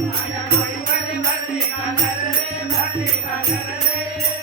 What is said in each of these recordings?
I am Hare Hare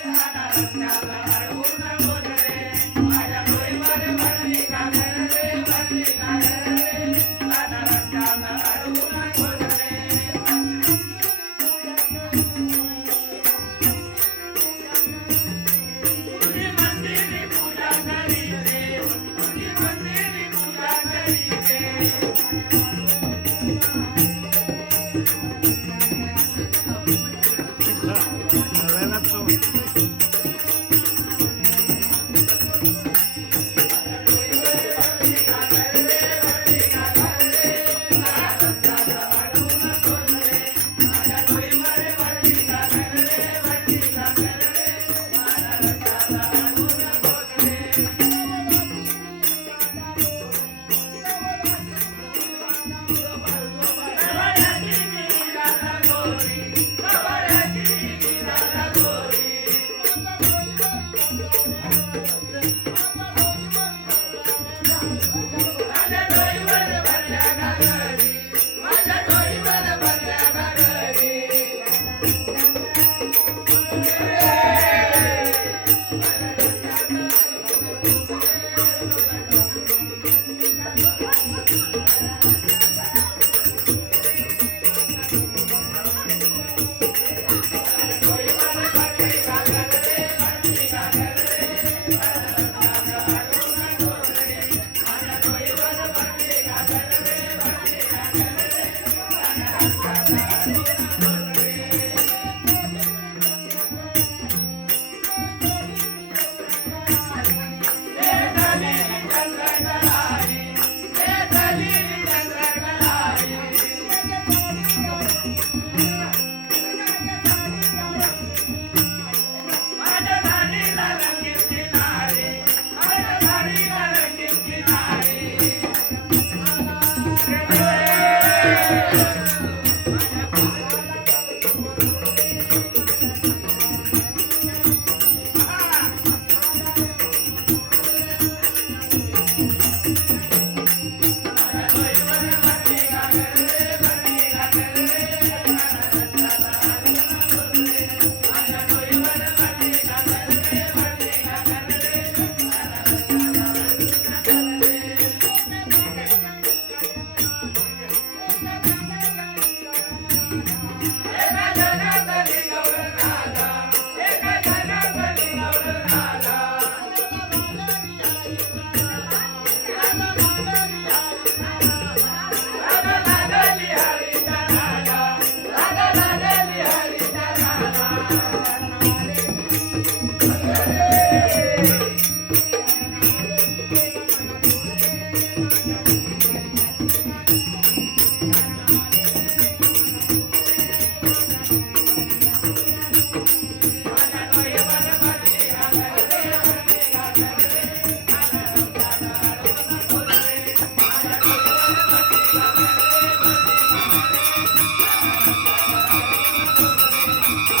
Yeah.